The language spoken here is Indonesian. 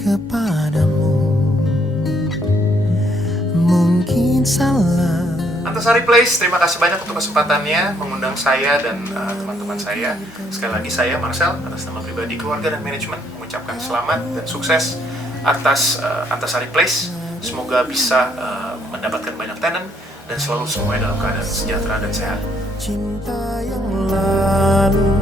kepadamu. Mungkin salah. Antasari Place, terima kasih banyak untuk kesempatannya mengundang saya dan teman-teman saya. Sekali lagi saya, Marcel, atas nama pribadi, keluarga, dan manajemen mengucapkan selamat dan sukses atas Antasari Place. Semoga bisa mendapatkan banyak tenant dan selalu semuanya dalam keadaan sejahtera dan sehat. Cinta yang lalu